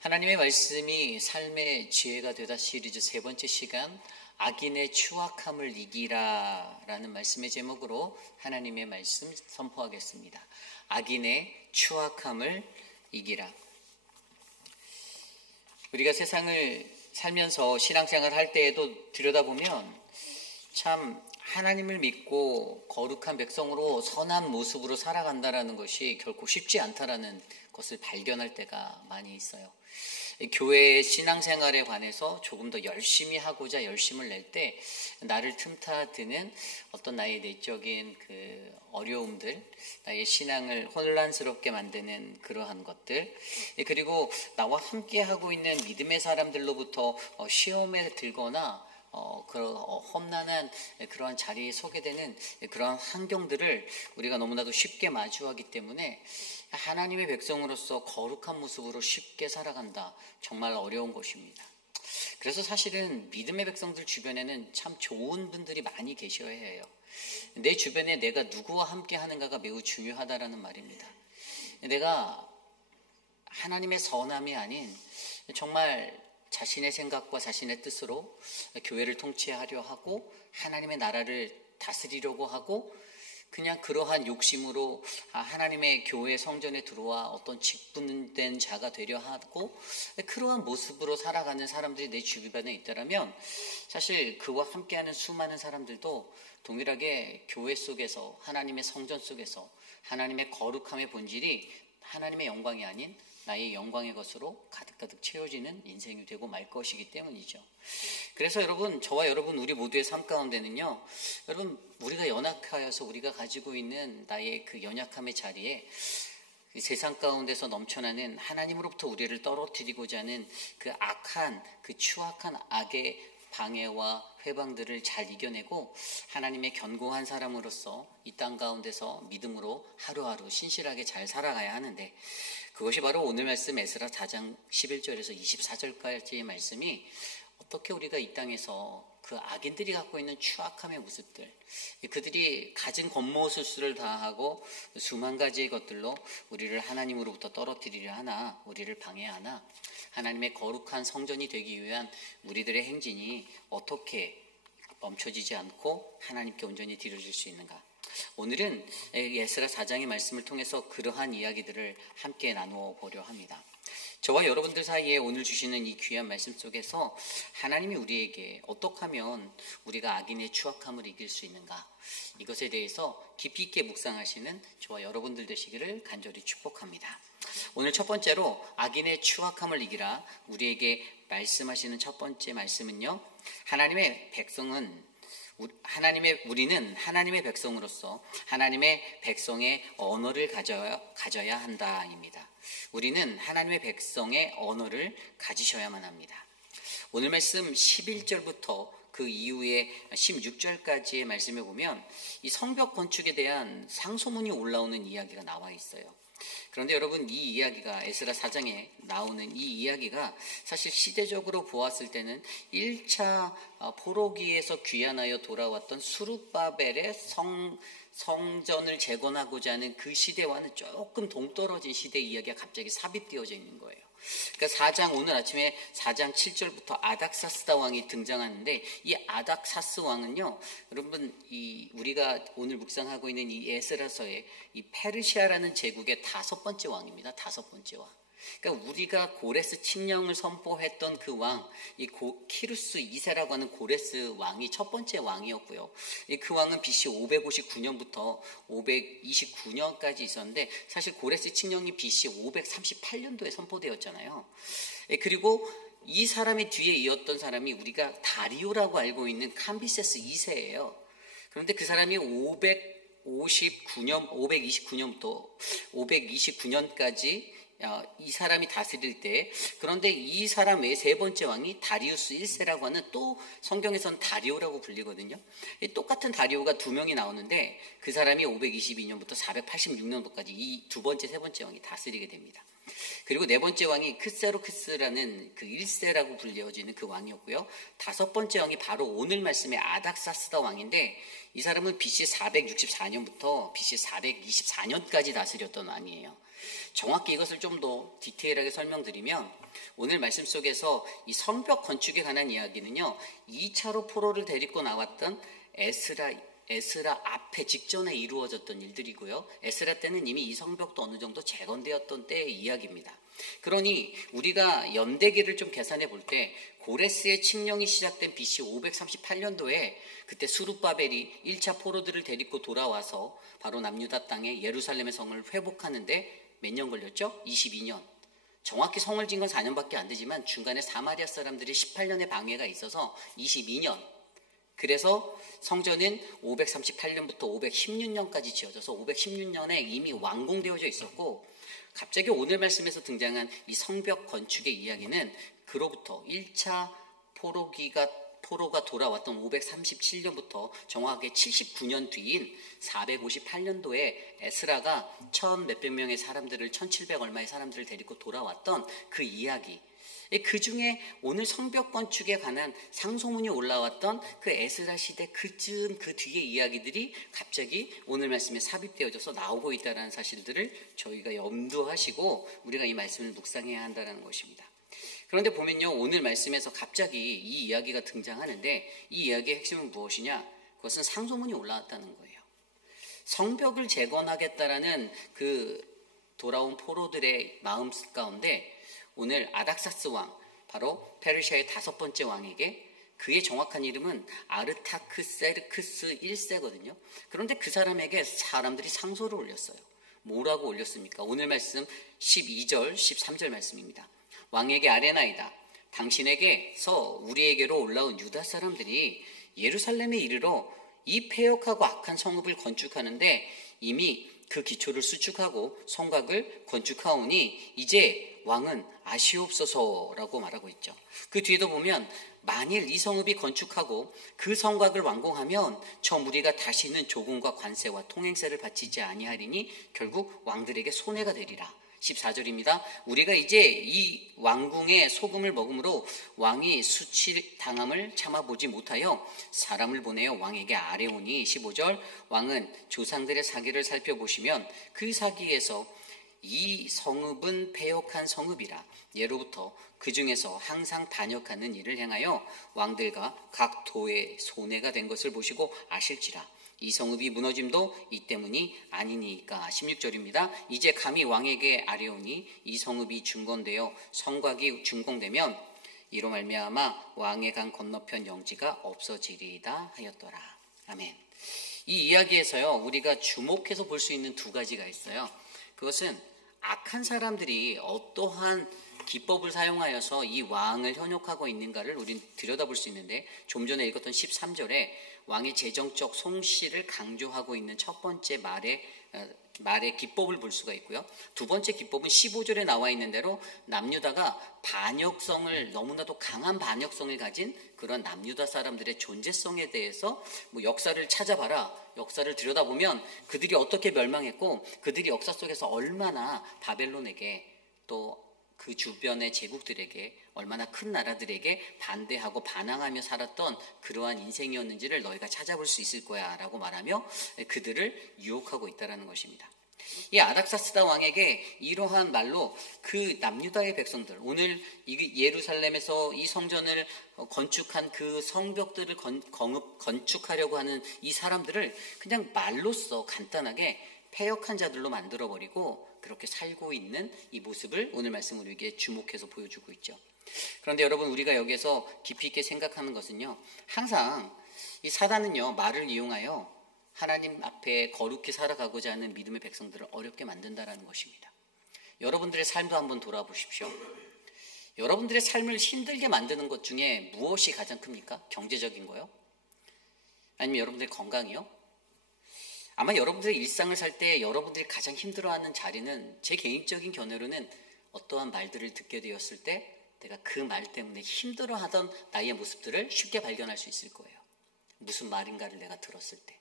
하나님의 말씀이 삶의 지혜가 되다 시리즈 세 번째 시간, 악인의 추악함을 이기라 라는 말씀의 제목으로 하나님의 말씀 선포하겠습니다. 악인의 추악함을 이기라. 우리가 세상을 살면서 신앙생활 할 때에도 들여다보면 참 하나님을 믿고 거룩한 백성으로 선한 모습으로 살아간다라는 것이 결코 쉽지 않다라는 것을 발견할 때가 많이 있어요. 교회의 신앙생활에 관해서 조금 더 열심히 하고자 열심을 낼 때 나를 틈타드는 어떤 나의 내적인 그 어려움들, 나의 신앙을 혼란스럽게 만드는 그러한 것들, 그리고 나와 함께 하고 있는 믿음의 사람들로부터 시험에 들거나 험난한 그러한 자리에 서게 되는 그러한 환경들을 우리가 너무나도 쉽게 마주하기 때문에 하나님의 백성으로서 거룩한 모습으로 쉽게 살아간다. 정말 어려운 것입니다. 그래서 사실은 믿음의 백성들 주변에는 참 좋은 분들이 많이 계셔야 해요. 내 주변에 내가 누구와 함께 하는가가 매우 중요하다라는 말입니다. 내가 하나님의 선함이 아닌 정말 자신의 생각과 자신의 뜻으로 교회를 통치하려 하고 하나님의 나라를 다스리려고 하고 그냥 그러한 욕심으로 하나님의 교회 성전에 들어와 어떤 직분된 자가 되려 하고 그러한 모습으로 살아가는 사람들이 내 주변에 있다면 사실 그와 함께하는 수많은 사람들도 동일하게 교회 속에서 하나님의 성전 속에서 하나님의 거룩함의 본질이 하나님의 영광이 아닌 나의 영광의 것으로 가득가득 채워지는 인생이 되고 말 것이기 때문이죠. 그래서 여러분, 저와 여러분 우리 모두의 삶 가운데는요, 여러분 우리가 연약하여서 우리가 가지고 있는 나의 그 연약함의 자리에 세상 가운데서 넘쳐나는 하나님으로부터 우리를 떨어뜨리고자 하는 그 악한, 그 추악한 악의 방해와 회방들을 잘 이겨내고 하나님의 견고한 사람으로서 이 땅 가운데서 믿음으로 하루하루 신실하게 잘 살아가야 하는데, 그것이 바로 오늘 말씀 에스라 4장 11절에서 24절까지의 말씀이 어떻게 우리가 이 땅에서 그 악인들이 갖고 있는 추악함의 모습들, 그들이 가진 겉모술수를 다하고 수만 가지의 것들로 우리를 하나님으로부터 떨어뜨리려 하나, 우리를 방해하나, 하나님의 거룩한 성전이 되기 위한 우리들의 행진이 어떻게 멈춰지지 않고 하나님께 온전히 드려질 수 있는가. 오늘은 에스라 4장의 말씀을 통해서 그러한 이야기들을 함께 나누어 보려 합니다. 저와 여러분들 사이에 오늘 주시는 이 귀한 말씀 속에서 하나님이 우리에게 어떻게 하면 우리가 악인의 추악함을 이길 수 있는가, 이것에 대해서 깊이 있게 묵상하시는 저와 여러분들 되시기를 간절히 축복합니다. 오늘 첫 번째로 악인의 추악함을 이기라 우리에게 말씀하시는 첫 번째 말씀은요, 우리는 하나님의 백성으로서 하나님의 백성의 언어를 가져야 한다입니다. 우리는 하나님의 백성의 언어를 가지셔야만 합니다. 오늘 말씀 11절부터 그 이후에 16절까지의 말씀에 보면 이 성벽 건축에 대한 상소문이 올라오는 이야기가 나와 있어요. 그런데 여러분, 이 이야기가 에스라 4장에 나오는 이 이야기가 사실 시대적으로 보았을 때는 1차 포로기에서 귀환하여 돌아왔던 수룹바벨의 성전을 재건하고자 하는 그 시대와는 조금 동떨어진 시대의 이야기가 갑자기 삽입되어져 있는 거예요. 그러니까 4장, 오늘 아침에 4장 7절부터 아닥사스다 왕이 등장하는데, 이 아닥사스 왕은요, 여러분, 우리가 오늘 묵상하고 있는 이 에스라서의 이 페르시아라는 제국의 5번째 왕입니다. 5번째 왕. 그러니까 우리가 고레스 칙령을 선포했던 그 왕, 키루스 2세라고 하는 고레스 왕이 첫 번째 왕이었고요. 그 왕은 BC 559년부터 529년까지 있었는데, 사실 고레스 칙령이 BC 538년도에 선포되었잖아요. 그리고 이 사람의 뒤에 이었던 사람이 우리가 다리오라고 알고 있는 캄비세스 2세예요. 그런데 그 사람이 529년부터 529년까지 이 사람이 다스릴 때, 그런데 이 사람 외에 세 번째 왕이 다리우스 1세라고 하는, 또 성경에서는 다리오라고 불리거든요. 똑같은 다리오가 두 명이 나오는데 그 사람이 522년부터 486년도까지 이 두 번째, 세 번째 왕이 다스리게 됩니다. 그리고 네 번째 왕이 크세로크스라는 그 1세라고 불려지는 그 왕이었고요. 다섯 번째 왕이 바로 오늘 말씀의 아닥사스다 왕인데, 이 사람은 BC 464년부터 BC 424년까지 다스렸던 왕이에요. 정확히 이것을 좀 더 디테일하게 설명드리면, 오늘 말씀 속에서 이 성벽 건축에 관한 이야기는요, 2차로 포로를 데리고 나왔던 에스라 앞에 직전에 이루어졌던 일들이고요. 에스라 때는 이미 이 성벽도 어느 정도 재건되었던 때의 이야기입니다. 그러니 우리가 연대기를 좀 계산해 볼 때 고레스의 칙령이 시작된 BC 538년도에 그때 수룹바벨이 1차 포로들을 데리고 돌아와서 바로 남유다 땅에 예루살렘의 성을 회복하는데 몇 년 걸렸죠? 22년. 정확히 성을 진 건 4년밖에 안 되지만 중간에 사마리아 사람들이 18년의 방해가 있어서 22년. 그래서 성전은 538년부터 516년까지 지어져서 516년에 이미 완공되어져 있었고, 갑자기 오늘 말씀에서 등장한 이 성벽 건축의 이야기는 그로부터 1차 포로가 돌아왔던 537년부터 정확하게 79년 뒤인 458년도에 에스라가 몇백 명의 사람들을 1700 얼마의 사람들을 데리고 돌아왔던 그 이야기, 그 중에 오늘 성벽 건축에 관한 상소문이 올라왔던 그 에스라 시대 그쯤 그 뒤의 이야기들이 갑자기 오늘 말씀에 삽입되어져서 나오고 있다는 사실들을 저희가 염두하시고 우리가 이 말씀을 묵상해야 한다는 것입니다. 그런데 보면요, 오늘 말씀에서 갑자기 이 이야기가 등장하는데 이 이야기의 핵심은 무엇이냐? 그것은 상소문이 올라왔다는 거예요. 성벽을 재건하겠다라는 그 돌아온 포로들의 마음 가운데 오늘 아닥사스 왕, 바로 페르시아의 5번째 왕에게, 그의 정확한 이름은 아르타크세르크스 1세거든요. 그런데 그 사람에게 사람들이 상소를 올렸어요. 뭐라고 올렸습니까? 오늘 말씀 12절, 13절 말씀입니다. 왕에게 아뢰나이다. 당신에게서 우리에게로 올라온 유다 사람들이 예루살렘에 이르러 이 패역하고 악한 성읍을 건축하는데 이미 그 기초를 수축하고 성곽을 건축하오니 이제 왕은 아시옵소서라고 말하고 있죠. 그 뒤에도 보면 만일 이 성읍이 건축하고 그 성곽을 완공하면 저 무리가 다시는 조공과 관세와 통행세를 바치지 아니하리니 결국 왕들에게 손해가 되리라. 14절입니다. 우리가 이제 이 왕궁의 소금을 먹음으로 왕이 수치당함을 참아보지 못하여 사람을 보내어 왕에게 아뢰오니 15절 왕은 조상들의 사기를 살펴보시면 그 사기에서 이 성읍은 패역한 성읍이라 예로부터 그 중에서 항상 단역하는 일을 행하여 왕들과 각 도의 손해가 된 것을 보시고 아실지라 이 성읍이 무너짐도 이 때문이 아니니까. 16절입니다. 이제 감히 왕에게 아뢰오니 이 성읍이 중건되어 성곽이 준공되면 이로 말미암아 왕의 강 건너편 영지가 없어지리이다 하였더라. 아멘. 이 이야기에서요, 우리가 주목해서 볼 수 있는 두 가지가 있어요. 그것은 악한 사람들이 어떠한 기법을 사용하여서 이 왕을 현혹하고 있는가를 우린 들여다볼 수 있는데, 좀 전에 읽었던 13절에 왕의 재정적 송씨를 강조하고 있는 첫 번째 말의 기법을 볼 수가 있고요. 두 번째 기법은 15절에 나와 있는 대로 남유다가 반역성을, 너무나도 강한 반역성을 가진 그런 남유다 사람들의 존재성에 대해서 역사를 찾아봐라, 역사를 들여다보면 그들이 어떻게 멸망했고 그들이 역사 속에서 얼마나 바벨론에게 또 그 주변의 제국들에게, 얼마나 큰 나라들에게 반대하고 반항하며 살았던 그러한 인생이었는지를 너희가 찾아볼 수 있을 거야 라고 말하며 그들을 유혹하고 있다는 것입니다. 이 아닥사스다 왕에게 이러한 말로 그 남유다의 백성들, 오늘 예루살렘에서 이 성전을 건축한 그 성벽들을 건축하려고 하는 이 사람들을 그냥 말로써 간단하게 패역한 자들로 만들어버리고 그렇게 살고 있는 이 모습을 오늘 말씀 우리에게 주목해서 보여주고 있죠. 그런데 여러분, 우리가 여기서 깊이 있게 생각하는 것은요, 항상 이 사단은요, 말을 이용하여 하나님 앞에 거룩히 살아가고자 하는 믿음의 백성들을 어렵게 만든다는 것입니다. 여러분들의 삶도 한번 돌아보십시오. 여러분들의 삶을 힘들게 만드는 것 중에 무엇이 가장 큽니까? 경제적인 거요? 아니면 여러분들의 건강이요? 아마 여러분들의 일상을 살 때 여러분들이 가장 힘들어하는 자리는, 제 개인적인 견해로는 어떠한 말들을 듣게 되었을 때 내가 그 말 때문에 힘들어하던 나의 모습들을 쉽게 발견할 수 있을 거예요. 무슨 말인가를 내가 들었을 때.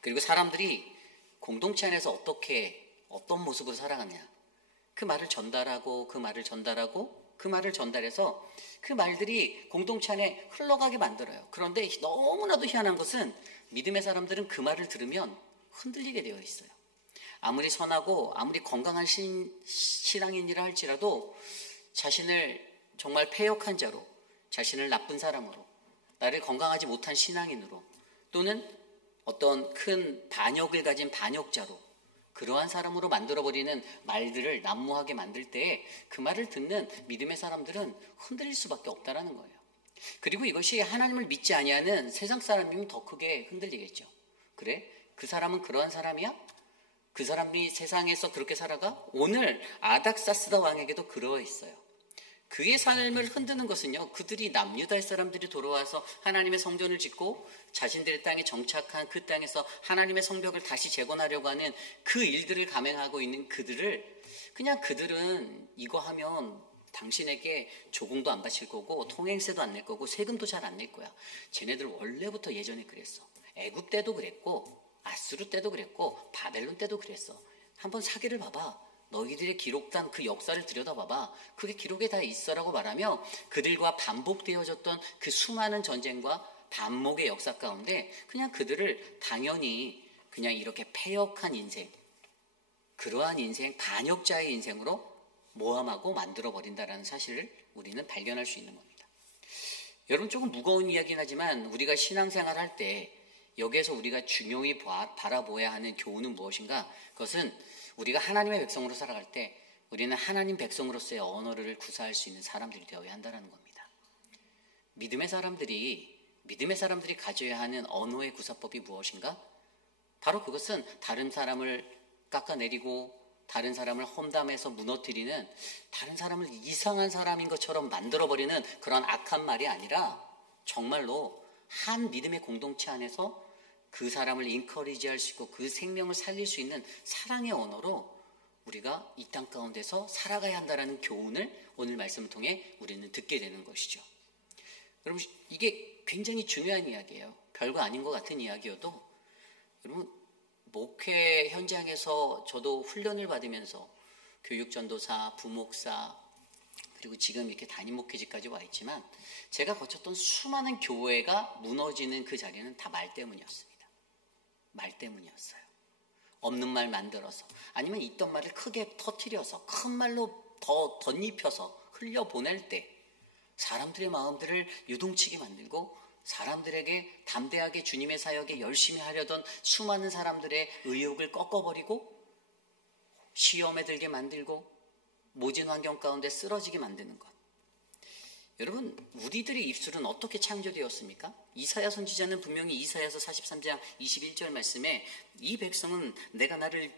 그리고 사람들이 공동체 안에서 어떤 모습으로 살아가냐, 그 말을 전달하고 그 말을 전달해서 그 말들이 공동체 안에 흘러가게 만들어요. 그런데 너무나도 희한한 것은 믿음의 사람들은 그 말을 들으면 흔들리게 되어 있어요. 아무리 선하고 아무리 건강한 신앙인이라 할지라도 자신을 정말 패역한 자로, 자신을 나쁜 사람으로, 나를 건강하지 못한 신앙인으로, 또는 어떤 큰 반역을 가진 반역자로, 그러한 사람으로 만들어버리는 말들을 난무하게 만들 때에 그 말을 듣는 믿음의 사람들은 흔들릴 수밖에 없다라는 거예요. 그리고 이것이 하나님을 믿지 아니하는 세상 사람이면 더 크게 흔들리겠죠. 그래? 그 사람은 그러한 사람이야? 그 사람이 세상에서 그렇게 살아가? 오늘 아닥사스다 왕에게도 그러했어요. 그의 삶을 흔드는 것은요, 그들이 남유다의 사람들이 돌아와서 하나님의 성전을 짓고 자신들의 땅에 정착한 그 땅에서 하나님의 성벽을 다시 재건하려고 하는 그 일들을 감행하고 있는 그들을, 그냥 그들은 이거 하면 당신에게 조공도 안 바칠 거고 통행세도 안 낼 거고 세금도 잘 안 낼 거야. 쟤네들 원래부터 예전에 그랬어. 애굽 때도 그랬고 아수르 때도 그랬고 바벨론 때도 그랬어. 한번 사기를 봐봐. 너희들의 기록단 그 역사를 들여다봐봐. 그게 기록에 다 있어라고 말하며 그들과 반복되어졌던 그 수많은 전쟁과 반목의 역사 가운데 그냥 그들을 당연히 그냥 이렇게 패역한 인생, 그러한 인생, 반역자의 인생으로 모함하고 만들어버린다는 사실을 우리는 발견할 수 있는 겁니다. 여러분, 조금 무거운 이야기긴 하지만 우리가 신앙생활 할 때 여기에서 우리가 중요히 바라보아야 하는 교훈은 무엇인가? 그것은 우리가 하나님의 백성으로 살아갈 때 우리는 하나님 백성으로서의 언어를 구사할 수 있는 사람들이 되어야 한다는 겁니다. 믿음의 사람들이 가져야 하는 언어의 구사법이 무엇인가? 바로 그것은 다른 사람을 깎아내리고 다른 사람을 험담해서 무너뜨리는, 다른 사람을 이상한 사람인 것처럼 만들어버리는 그런 악한 말이 아니라 정말로 한 믿음의 공동체 안에서 그 사람을 인커리지할 수 있고 그 생명을 살릴 수 있는 사랑의 언어로 우리가 이 땅 가운데서 살아가야 한다는 교훈을 오늘 말씀을 통해 우리는 듣게 되는 것이죠. 여러분, 이게 굉장히 중요한 이야기예요. 별거 아닌 것 같은 이야기여도 여러분, 목회 현장에서 저도 훈련을 받으면서 교육전도사, 부목사, 그리고 지금 이렇게 담임 목회지까지 와 있지만 제가 거쳤던 수많은 교회가 무너지는 그 자리는 다 말 때문이었습니다. 말 때문이었어요. 없는 말 만들어서, 아니면 있던 말을 크게 터뜨려서 큰 말로 더 덧입혀서 흘려보낼 때 사람들의 마음들을 유동치게 만들고 사람들에게 담대하게 주님의 사역에 열심히 하려던 수많은 사람들의 의욕을 꺾어버리고 시험에 들게 만들고 모진 환경 가운데 쓰러지게 만드는 것. 여러분, 우리들의 입술은 어떻게 창조되었습니까? 이사야 선지자는 분명히 이사야서 43장 21절 말씀에 이 백성은 내가 나를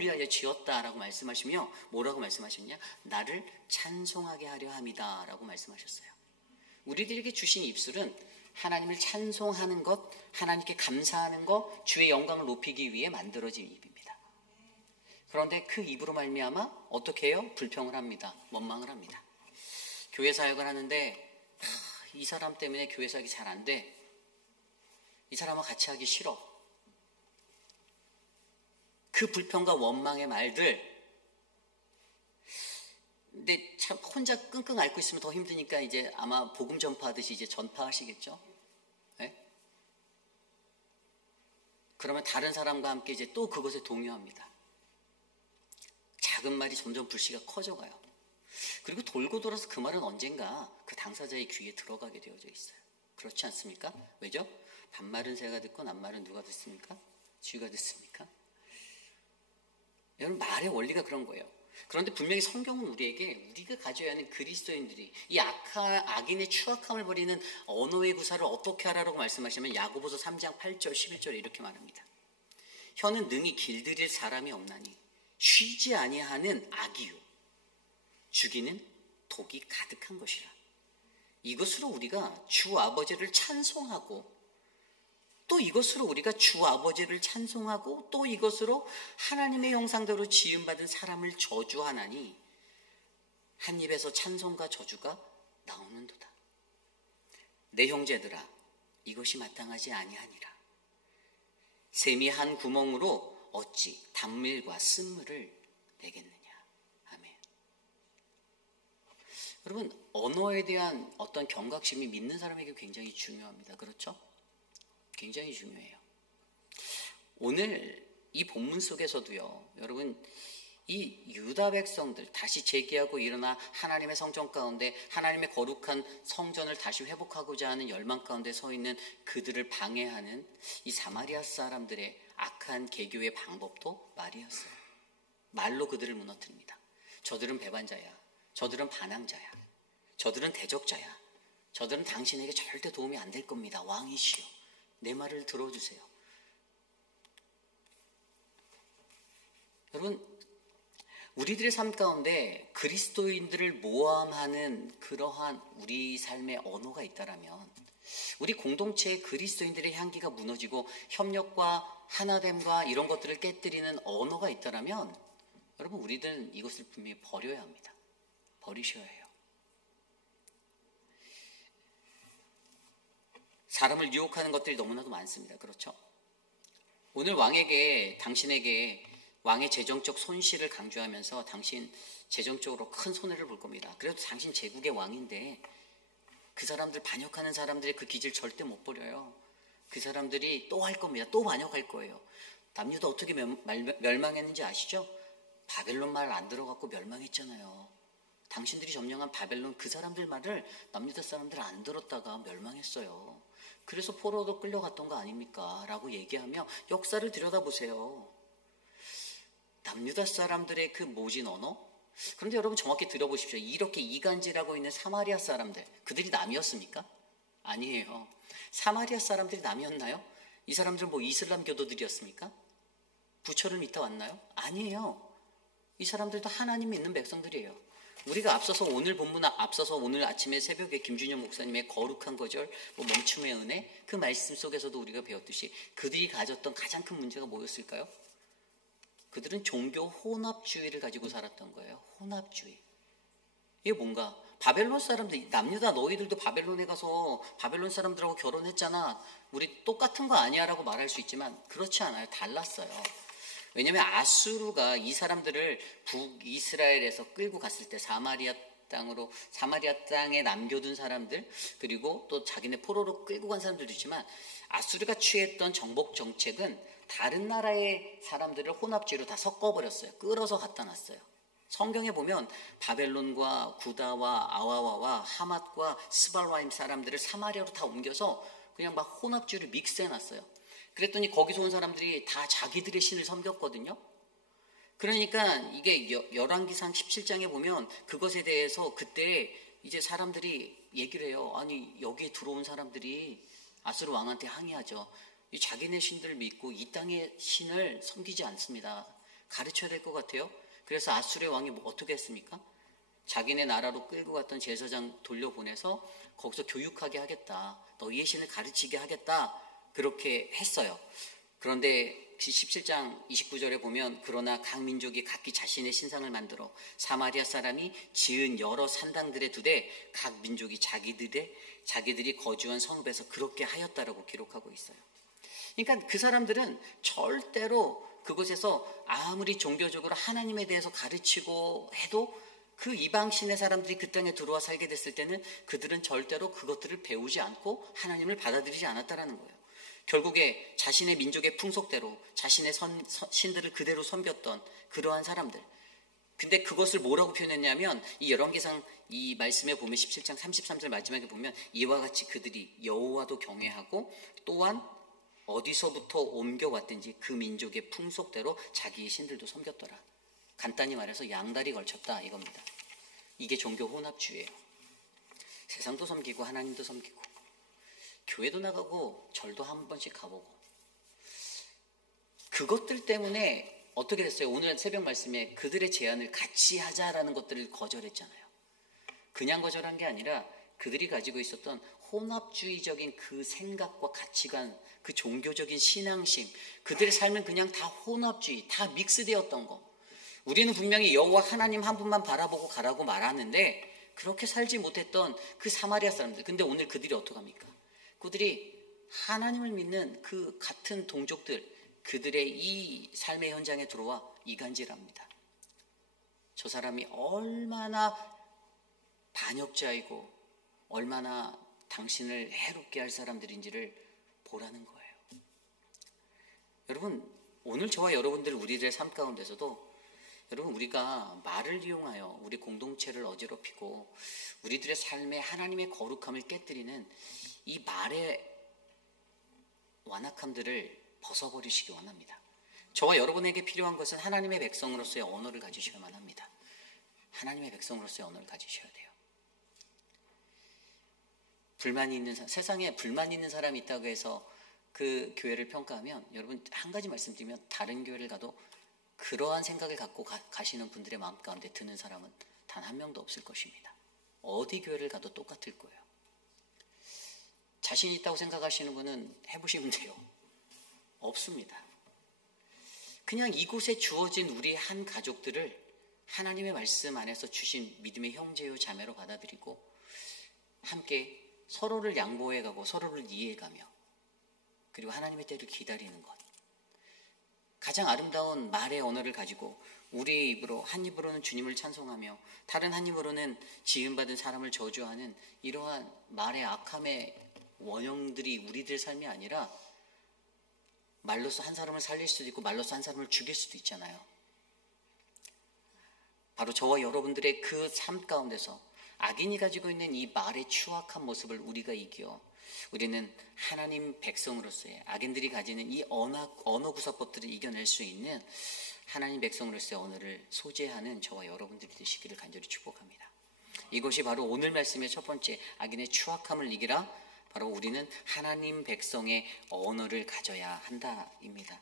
위하여 지었다라고 말씀하시며 뭐라고 말씀하셨냐? 나를 찬송하게 하려 함이다 라고 말씀하셨어요. 우리들에게 주신 입술은 하나님을 찬송하는 것, 하나님께 감사하는 것, 주의 영광을 높이기 위해 만들어진 입입니다. 그런데 그 입으로 말미암아 어떻게 해요? 불평을 합니다. 원망을 합니다. 교회 사역을 하는데 이 사람 때문에 교회 사역이 잘 안 돼. 이 사람과 같이 하기 싫어. 그 불평과 원망의 말들, 근데 참 혼자 끙끙 앓고 있으면 더 힘드니까 이제 아마 복음 전파하듯이 이제 전파하시겠죠. 네? 그러면 다른 사람과 함께 이제 또 그것에 동요합니다. 작은 말이 점점 불씨가 커져가요. 그리고 돌고 돌아서 그 말은 언젠가 그 당사자의 귀에 들어가게 되어져 있어요. 그렇지 않습니까? 왜죠? 반말은 새가 듣고 낱말은 누가 듣습니까? 쥐가 듣습니까? 여러분, 말의 원리가 그런 거예요. 그런데 분명히 성경은 우리가 가져야 하는 그리스도인들이 이 악인의 추악함을 버리는 언어의 구사를 어떻게 하라고 말씀하시면 야고보서 3장 8절 11절에 이렇게 말합니다. 혀는 능히 길들일 사람이 없나니 쉬지 아니하는 악이요 죽이는 독이 가득한 것이라. 이것으로 우리가 주 아버지를 찬송하고 또 이것으로 우리가 주 아버지를 찬송하고 또 이것으로 하나님의 형상대로 지음받은 사람을 저주하나니 한 입에서 찬송과 저주가 나오는도다. 내 형제들아, 이것이 마땅하지 아니하니라. 샘이 한 구멍으로 어찌 단물과 쓴물을 내겠느냐. 아멘. 여러분, 언어에 대한 어떤 경각심이 믿는 사람에게 굉장히 중요합니다. 그렇죠? 굉장히 중요해요. 오늘 이 본문 속에서도요, 여러분, 이 유다 백성들 다시 재기하고 일어나 하나님의 성전 가운데 하나님의 거룩한 성전을 다시 회복하고자 하는 열망 가운데 서 있는 그들을 방해하는 이 사마리아 사람들의 악한 개교의 방법도 말이었어요. 말로 그들을 무너뜨립니다. 저들은 배반자야. 저들은 반항자야. 저들은 대적자야. 저들은 당신에게 절대 도움이 안 될 겁니다. 왕이시여, 내 말을 들어주세요. 여러분, 우리들의 삶 가운데 그리스도인들을 모함하는 그러한 우리 삶의 언어가 있다라면, 우리 공동체의 그리스도인들의 향기가 무너지고 협력과 하나됨과 이런 것들을 깨뜨리는 언어가 있다라면, 여러분, 우리들은 이것을 분명히 버려야 합니다. 버리셔야 해요. 사람을 유혹하는 것들이 너무나도 많습니다. 그렇죠? 오늘 당신에게 왕의 재정적 손실을 강조하면서 당신 재정적으로 큰 손해를 볼 겁니다. 그래도 당신 제국의 왕인데 그 사람들 반역하는 사람들의 그 기질 절대 못 버려요. 그 사람들이 또 할 겁니다. 또 반역할 거예요. 남유다 어떻게 멸망했는지 아시죠? 바벨론 말 안 들어갖고 멸망했잖아요. 당신들이 점령한 바벨론 그 사람들 말을 남유다 사람들 안 들었다가 멸망했어요. 그래서 포로로 끌려갔던 거 아닙니까? 라고 얘기하며 역사를 들여다보세요. 남유다 사람들의 그 모진 언어? 그런데 여러분 정확히 들어보십시오. 이렇게 이간질하고 있는 사마리아 사람들, 그들이 남이었습니까? 아니에요. 사마리아 사람들이 남이었나요? 이 사람들은 뭐 이슬람 교도들이었습니까? 부처를 믿다 왔나요? 아니에요. 이 사람들도 하나님 믿는 백성들이에요. 우리가 앞서서 오늘 아침에 새벽에 김준영 목사님의 거룩한 거절, 멈춤의 은혜, 그 말씀 속에서도 우리가 배웠듯이 그들이 가졌던 가장 큰 문제가 뭐였을까요? 그들은 종교 혼합주의를 가지고 살았던 거예요. 혼합주의. 이게 뭔가? 바벨론 사람들, 남유다 너희들도 바벨론에 가서 바벨론 사람들하고 결혼했잖아. 우리 똑같은 거 아니야 라고 말할 수 있지만 그렇지 않아요. 달랐어요. 왜냐하면 아수르가 이 사람들을 북이스라엘에서 끌고 갔을 때 사마리아 땅에 남겨둔 사람들, 그리고 또 자기네 포로로 끌고 간 사람들도 있지만 아수르가 취했던 정복 정책은 다른 나라의 사람들을 혼합주의로 다 섞어버렸어요. 끌어서 갖다 놨어요. 성경에 보면 바벨론과 구다와 아와와와 하맛과 스발라임 사람들을 사마리아로 다 옮겨서 그냥 막 혼합주의를 믹스해놨어요. 그랬더니 거기서 온 사람들이 다 자기들의 신을 섬겼거든요. 그러니까 이게 열왕기상 17장에 보면 그것에 대해서 그때 이제 사람들이 얘기를 해요. 아니 여기에 들어온 사람들이 아수르 왕한테 항의하죠. 이 자기네 신들을 믿고 이 땅의 신을 섬기지 않습니다. 가르쳐야 될 것 같아요. 그래서 아수르의 왕이 어떻게 했습니까? 자기네 나라로 끌고 갔던 제사장 돌려보내서 거기서 교육하게 하겠다. 너희의 신을 가르치게 하겠다. 그렇게 했어요. 그런데 17장 29절에 보면 그러나 각 민족이 각기 자신의 신상을 만들어 사마리아 사람이 지은 여러 산당들에 두되 각 민족이 자기들이 거주한 성읍에서 그렇게 하였다라고 기록하고 있어요. 그러니까 그 사람들은 절대로 그곳에서 아무리 종교적으로 하나님에 대해서 가르치고 해도 그 이방신의 사람들이 그 땅에 들어와 살게 됐을 때는 그들은 절대로 그것들을 배우지 않고 하나님을 받아들이지 않았다라는 거예요. 결국에 자신의 민족의 풍속대로 자신의 신들을 그대로 섬겼던 그러한 사람들. 근데 그것을 뭐라고 표현했냐면 이 열왕기상 이 말씀에 보면 17장 33절 마지막에 보면 이와 같이 그들이 여호와도 경외하고 또한 어디서부터 옮겨왔든지 그 민족의 풍속대로 자기의 신들도 섬겼더라. 간단히 말해서 양다리 걸쳤다 이겁니다. 이게 종교 혼합주의예요. 세상도 섬기고 하나님도 섬기고 교회도 나가고 절도 한 번씩 가보고 그것들 때문에 어떻게 됐어요? 오늘 새벽 말씀에 그들의 제안을 같이 하자라는 것들을 거절했잖아요. 그냥 거절한 게 아니라 그들이 가지고 있었던 혼합주의적인 그 생각과 가치관, 그 종교적인 신앙심, 그들의 삶은 그냥 다 혼합주의, 다 믹스되었던 거. 우리는 분명히 여호와 하나님 한 분만 바라보고 가라고 말하는데 그렇게 살지 못했던 그 사마리아 사람들. 근데 오늘 그들이 어떡합니까? 그들이 하나님을 믿는 그 같은 동족들, 그들의 이 삶의 현장에 들어와 이간질합니다. 저 사람이 얼마나 반역자이고 얼마나 당신을 해롭게 할 사람들인지를 보라는 거예요. 여러분, 오늘 저와 여러분들 우리들의 삶 가운데서도 여러분, 우리가 말을 이용하여 우리 공동체를 어지럽히고 우리들의 삶에 하나님의 거룩함을 깨뜨리는 이 말의 완악함들을 벗어버리시기 원합니다. 저와 여러분에게 필요한 것은 하나님의 백성으로서의 언어를 가지셔야만 합니다. 하나님의 백성으로서의 언어를 가지셔야 돼요. 세상에 불만이 있는 사람이 있다고 해서 그 교회를 평가하면, 여러분 한 가지 말씀드리면, 다른 교회를 가도 그러한 생각을 갖고 가시는 분들의 마음 가운데 드는 사람은 단 한 명도 없을 것입니다. 어디 교회를 가도 똑같을 거예요. 자신 있다고 생각하시는 분은 해보시면 돼요. 없습니다. 그냥 이곳에 주어진 우리 한 가족들을 하나님의 말씀 안에서 주신 믿음의 형제요 자매로 받아들이고 함께 서로를 양보해가고 서로를 이해해가며, 그리고 하나님의 때를 기다리는 것, 가장 아름다운 말의 언어를 가지고 우리의 입으로, 한 입으로는 주님을 찬송하며 다른 한 입으로는 지음받은 사람을 저주하는 이러한 말의 악함의 원형들이 우리들의 삶이 아니라, 말로서 한 사람을 살릴 수도 있고 말로서 한 사람을 죽일 수도 있잖아요. 바로 저와 여러분들의 그 삶 가운데서 악인이 가지고 있는 이 말의 추악한 모습을 우리가 이겨 우리는 하나님 백성으로서의, 악인들이 가지는 이 언어 구사법들을 이겨낼 수 있는 하나님 백성으로서의 언어를 소재하는 저와 여러분들이 되시기를 간절히 축복합니다. 이것이 바로 오늘 말씀의 첫 번째, 악인의 추악함을 이기라, 바로 우리는 하나님 백성의 언어를 가져야 한다입니다.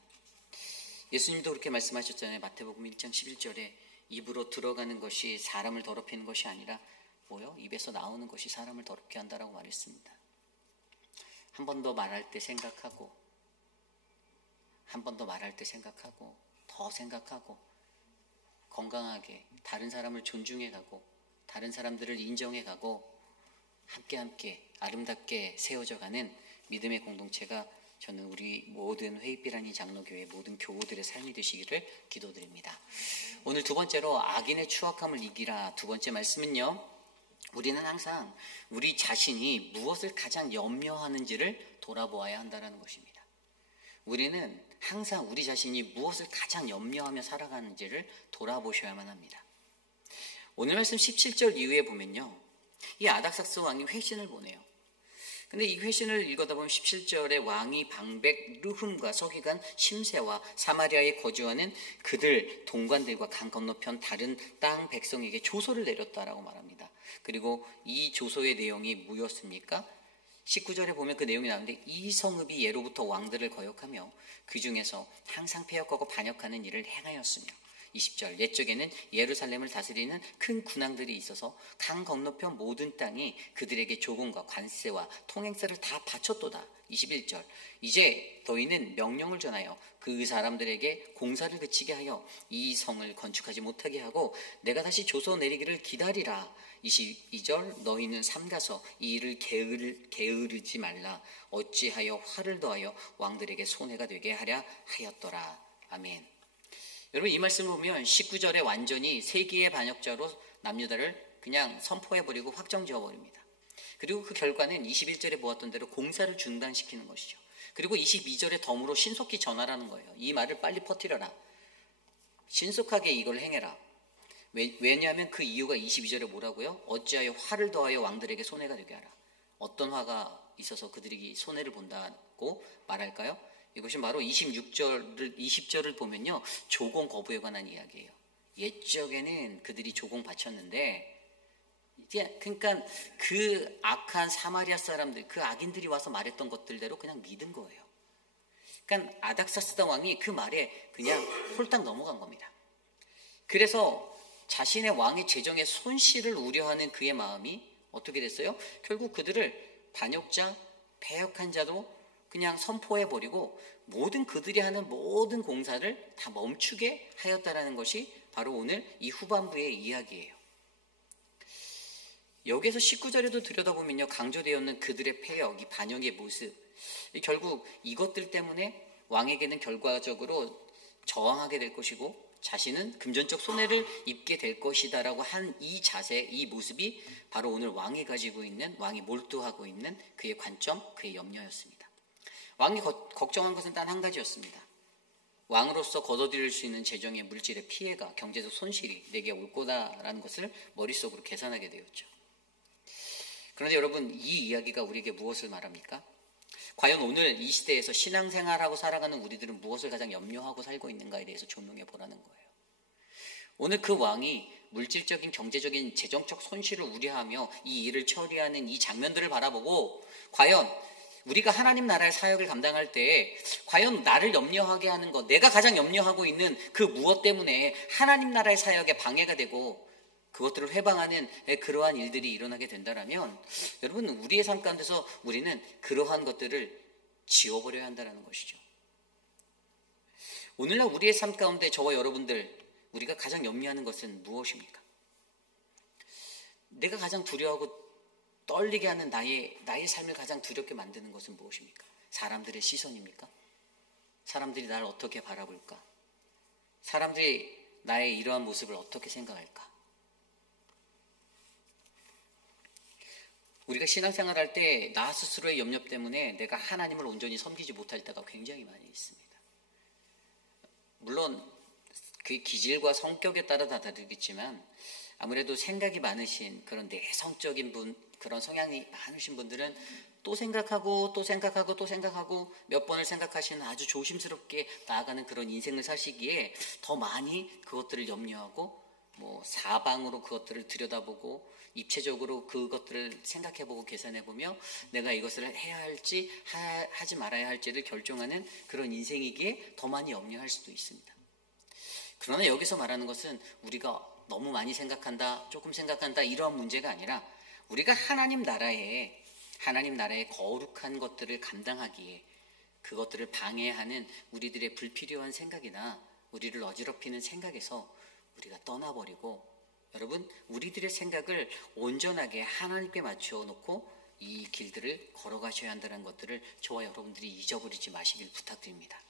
예수님도 그렇게 말씀하셨잖아요. 마태복음 1장 11절에 입으로 들어가는 것이 사람을 더럽히는 것이 아니라 입에서 나오는 것이 사람을 더럽게 한다라고 말했습니다. 한 번 더 말할 때 생각하고, 한 번 더 말할 때 생각하고, 더 생각하고, 건강하게 다른 사람을 존중해가고 다른 사람들을 인정해가고 함께 아름답게 세워져가는 믿음의 공동체가 저는 우리 모든 회입비라니 장로교회 모든 교우들의 삶이 되시기를 기도드립니다. 오늘 두 번째로 악인의 추악함을 이기라. 두 번째 말씀은요, 우리는 항상 우리 자신이 무엇을 가장 염려하는지를 돌아보아야 한다는 것입니다. 우리는 항상 우리 자신이 무엇을 가장 염려하며 살아가는지를 돌아보셔야만 합니다. 오늘 말씀 17절 이후에 보면요, 이 아닥사스 왕이 회신을 보내요. 근데 이 회신을 읽어다 보면 17절에 왕이 방백 르훔과 서기관 심세와 사마리아에 거주하는 그들 동관들과 강 건너편 다른 땅 백성에게 조서를 내렸다라고 말합니다. 그리고 이 조서의 내용이 뭐였습니까? 19절에 보면 그 내용이 나오는데, 이 성읍이 예로부터 왕들을 거역하며 그 중에서 항상 패역하고 반역하는 일을 행하였으며, 20절 옛적에는 예루살렘을 다스리는 큰 군왕들이 있어서 강 건너편 모든 땅이 그들에게 조공과 관세와 통행세를 다 바쳤도다. 21절 이제 너희는 명령을 전하여 그 사람들에게 공사를 그치게 하여 이 성을 건축하지 못하게 하고 내가 다시 조서 내리기를 기다리라. 22절 너희는 삼가서 이 일을 게으르지 말라. 어찌하여 화를 더하여 왕들에게 손해가 되게 하랴 하였더라. 아멘. 여러분, 이 말씀을 보면 19절에 완전히 세기의 반역자로 남유다를 그냥 선포해버리고 확정지어버립니다. 그리고 그 결과는 21절에 보았던 대로 공사를 중단시키는 것이죠. 그리고 22절에 덤으로 신속히 전하라는 거예요. 이 말을 빨리 퍼뜨려라. 신속하게 이걸 행해라. 왜냐하면 그 이유가 22절에 뭐라고요? 어찌하여 화를 더하여 왕들에게 손해가 되게 하라. 어떤 화가 있어서 그들이 손해를 본다고 말할까요? 이것이 바로 20절을 보면요, 조공 거부에 관한 이야기예요. 옛적에는 그들이 조공 바쳤는데, 그러니까 그 악한 사마리아 사람들, 그 악인들이 와서 말했던 것들대로 그냥 믿은 거예요. 그러니까 아닥사스다 왕이 그 말에 그냥 홀딱 넘어간 겁니다. 그래서 자신의 왕의 재정의 손실을 우려하는 그의 마음이 어떻게 됐어요? 결국 그들을 반역자, 패역한 자도 그냥 선포해버리고 모든 그들이 하는 모든 공사를 다 멈추게 하였다라는 것이 바로 오늘 이 후반부의 이야기예요. 여기에서 19절에도 들여다보면요, 강조되었는 그들의 패역, 이 반역의 모습, 결국 이것들 때문에 왕에게는 결과적으로 저항하게 될 것이고 자신은 금전적 손해를 입게 될 것이다라고 한 이 자세, 이 모습이 바로 오늘 왕이 가지고 있는, 왕이 몰두하고 있는 그의 관점, 그의 염려였습니다. 왕이 걱정한 것은 단 한 가지였습니다. 왕으로서 거둬들일 수 있는 재정의 물질의 피해가, 경제적 손실이 내게 올 거다라는 것을 머릿속으로 계산하게 되었죠. 그런데 여러분, 이 이야기가 우리에게 무엇을 말합니까? 과연 오늘 이 시대에서 신앙생활하고 살아가는 우리들은 무엇을 가장 염려하고 살고 있는가에 대해서 조명해 보라는 거예요. 오늘 그 왕이 물질적인, 경제적인, 재정적 손실을 우려하며 이 일을 처리하는 이 장면들을 바라보고 과연 우리가 하나님 나라의 사역을 감당할 때 과연 나를 염려하게 하는 것, 내가 가장 염려하고 있는 그 무엇 때문에 하나님 나라의 사역에 방해가 되고 그것들을 회방하는 그러한 일들이 일어나게 된다면 여러분, 우리의 삶 가운데서 우리는 그러한 것들을 지워버려야 한다는 것이죠. 오늘날 우리의 삶 가운데 저와 여러분들, 우리가 가장 염려하는 것은 무엇입니까? 내가 가장 두려워하고 떨리게 하는 나의 삶을 가장 두렵게 만드는 것은 무엇입니까? 사람들의 시선입니까? 사람들이 나를 어떻게 바라볼까? 사람들이 나의 이러한 모습을 어떻게 생각할까? 우리가 신앙생활 할 때 나 스스로의 염려 때문에 내가 하나님을 온전히 섬기지 못할 때가 굉장히 많이 있습니다. 물론 그 기질과 성격에 따라 다 다르겠지만 아무래도 생각이 많으신 그런 내성적인 분, 그런 성향이 많으신 분들은 또 생각하고 또 생각하고 또 생각하고 몇 번을 생각하시는 아주 조심스럽게 나아가는 그런 인생을 사시기에 더 많이 그것들을 염려하고 사방으로 그것들을 들여다보고 입체적으로 그것들을 생각해보고 계산해보며 내가 이것을 해야 할지 하지 말아야 할지를 결정하는 그런 인생이기에 더 많이 염려할 수도 있습니다. 그러나 여기서 말하는 것은 우리가 너무 많이 생각한다, 조금 생각한다 이러한 문제가 아니라 우리가 하나님 나라의 거룩한 것들을 감당하기에 그것들을 방해하는 우리들의 불필요한 생각이나 우리를 어지럽히는 생각에서 우리가 떠나버리고, 여러분, 우리들의 생각을 온전하게 하나님께 맞추어 놓고 이 길들을 걸어가셔야 한다는 것들을 저와 여러분들이 잊어버리지 마시길 부탁드립니다.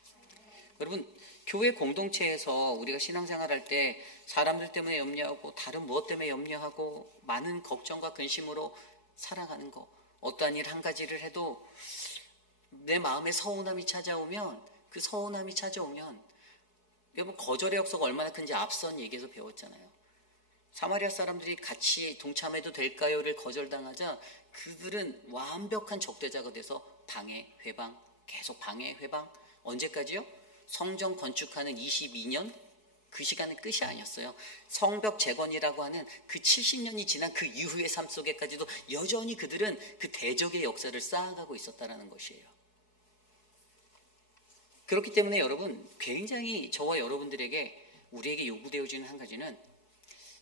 여러분, 교회 공동체에서 우리가 신앙생활할 때 사람들 때문에 염려하고 다른 무엇 때문에 염려하고 많은 걱정과 근심으로 살아가는 거, 어떠한 일 한 가지를 해도 내 마음에 서운함이 찾아오면 여러분, 거절의 역사가 얼마나 큰지 앞선 얘기에서 배웠잖아요. 사마리아 사람들이 같이 동참해도 될까요를 거절당하자 그들은 완벽한 적대자가 돼서 방해, 회방, 계속 방해, 회방. 언제까지요? 성전 건축하는 22년? 그 시간은 끝이 아니었어요. 성벽 재건이라고 하는 그 70년이 지난 그 이후의 삶 속에까지도 여전히 그들은 그 대적의 역사를 쌓아가고 있었다는 것이에요. 그렇기 때문에 여러분, 굉장히 저와 여러분들에게 우리에게 요구되어지는 한 가지는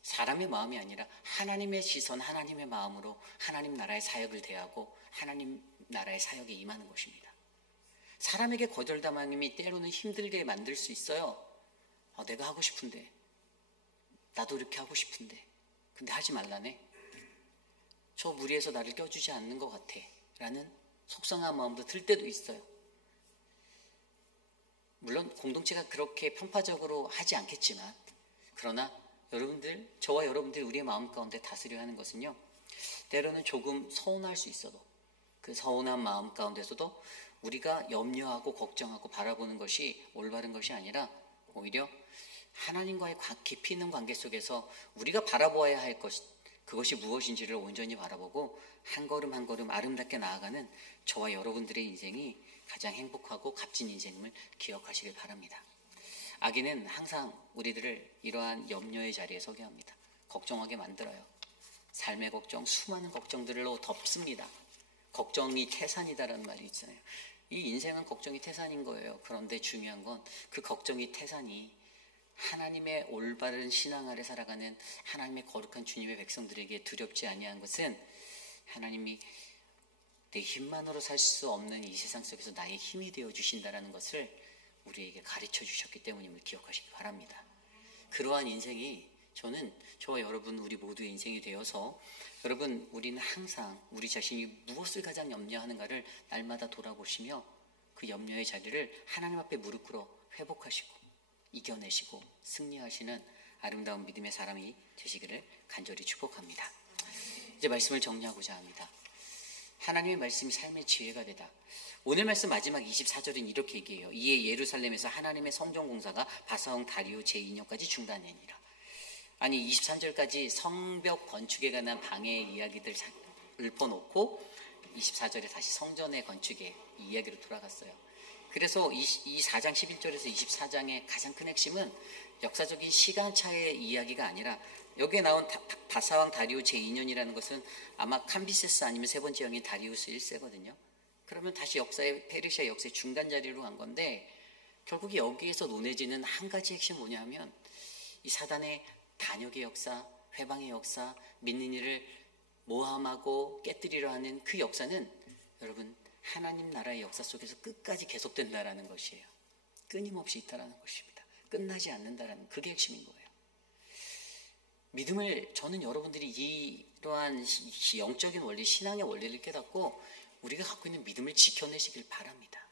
사람의 마음이 아니라 하나님의 시선, 하나님의 마음으로 하나님 나라의 사역을 대하고 하나님 나라의 사역에 임하는 것입니다. 사람에게 거절당함이 때로는 힘들게 만들 수 있어요. 내가 하고 싶은데, 나도 이렇게 하고 싶은데, 근데 하지 말라네. 저 무리에서 나를 껴주지 않는 것 같아 라는 속상한 마음도 들 때도 있어요. 물론 공동체가 그렇게 편파적으로 하지 않겠지만, 그러나 여러분들, 저와 여러분들이 우리의 마음 가운데 다스려야 하는 것은요, 때로는 조금 서운할 수 있어도 그 서운한 마음 가운데서도 우리가 염려하고 걱정하고 바라보는 것이 올바른 것이 아니라 오히려 하나님과의 깊이 있는 관계 속에서 우리가 바라보아야 할 것, 그것이 무엇인지를 온전히 바라보고 한 걸음 한 걸음 아름답게 나아가는 저와 여러분들의 인생이 가장 행복하고 값진 인생임을 기억하시길 바랍니다. 악인은 항상 우리들을 이러한 염려의 자리에 서게 합니다. 걱정하게 만들어요. 삶의 걱정, 수많은 걱정들로 덮습니다. 걱정이 태산이다라는 말이 있잖아요. 이 인생은 걱정이 태산인 거예요. 그런데 중요한 건 그 걱정이 태산이 하나님의 올바른 신앙 아래 살아가는 하나님의 거룩한 주님의 백성들에게 두렵지 아니한 것은 하나님이 내 힘만으로 살 수 없는 이 세상 속에서 나의 힘이 되어 주신다라는 것을 우리에게 가르쳐 주셨기 때문임을 기억하시기 바랍니다. 그러한 인생이 저와 여러분 우리 모두의 인생이 되어서 여러분, 우리는 항상 우리 자신이 무엇을 가장 염려하는가를 날마다 돌아보시며 그 염려의 자리를 하나님 앞에 무릎 꿇어 회복하시고 이겨내시고 승리하시는 아름다운 믿음의 사람이 되시기를 간절히 축복합니다. 이제 말씀을 정리하고자 합니다. 하나님의 말씀이 삶의 지혜가 되다. 오늘 말씀 마지막 24절은 이렇게 얘기해요. 이에 예루살렘에서 하나님의 성전 공사가 바사왕 다리오 제2년까지 중단되니라. 아니 23절까지 성벽 건축에 관한 방해의 이야기들 읊어놓고 24절에 다시 성전의 건축의 이야기로 돌아갔어요. 그래서 이 4장 11절에서 24장의 가장 큰 핵심은 역사적인 시간차의 이야기가 아니라 여기에 나온 바사왕 다리오 제2년이라는 것은 아마 캄비세스 아니면 세 번째 왕인 다리우스 1세거든요. 그러면 다시 페르시아 역사의 중간 자리로 간 건데 결국 여기에서 논해지는 한 가지 핵심은 뭐냐면 이 사단의 반역의 역사, 회방의 역사, 믿는 이를 모함하고 깨뜨리려 하는 그 역사는 여러분 하나님 나라의 역사 속에서 끝까지 계속된다라는 것이에요. 끊임없이 있다라는 것입니다. 끝나지 않는다라는 그게 핵심인 거예요. 믿음을 저는 여러분들이 이러한 영적인 원리, 신앙의 원리를 깨닫고 우리가 갖고 있는 믿음을 지켜내시길 바랍니다.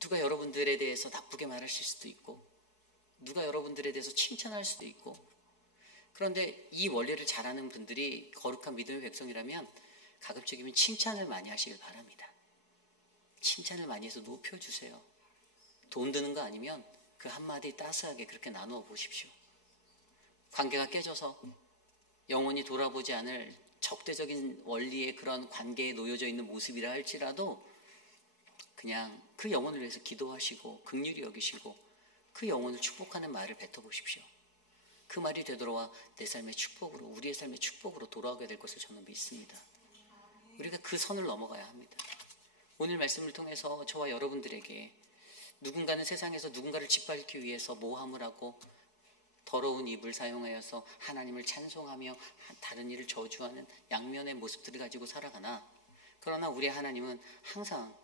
누가 여러분들에 대해서 나쁘게 말하실 수도 있고 누가 여러분들에 대해서 칭찬할 수도 있고 그런데 이 원리를 잘하는 분들이 거룩한 믿음의 백성이라면 가급적이면 칭찬을 많이 하시길 바랍니다. 칭찬을 많이 해서 높여주세요. 돈 드는 거 아니면 그 한마디 따스하게 그렇게 나누어 보십시오. 관계가 깨져서 영원히 돌아보지 않을 적대적인 원리의 그런 관계에 놓여져 있는 모습이라 할지라도 그냥 그 영혼을 위해서 기도하시고 긍휼히 여기시고 그 영혼을 축복하는 말을 뱉어보십시오. 그 말이 되돌아와 내 삶의 축복으로 우리의 삶의 축복으로 돌아오게 될 것을 저는 믿습니다. 우리가 그 선을 넘어가야 합니다. 오늘 말씀을 통해서 저와 여러분들에게 누군가는 세상에서 누군가를 짓밟기 위해서 모함을 하고 더러운 입을 사용하여서 하나님을 찬송하며 다른 이를 저주하는 양면의 모습들을 가지고 살아가나 그러나 우리 하나님은 항상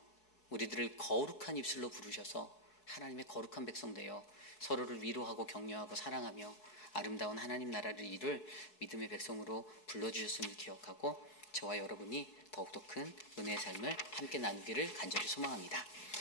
우리들을 거룩한 입술로 부르셔서 하나님의 거룩한 백성 되어 서로를 위로하고 격려하고 사랑하며 아름다운 하나님 나라를 이룰 믿음의 백성으로 불러주셨음을 기억하고 저와 여러분이 더욱더 큰 은혜의 삶을 함께 나누기를 간절히 소망합니다.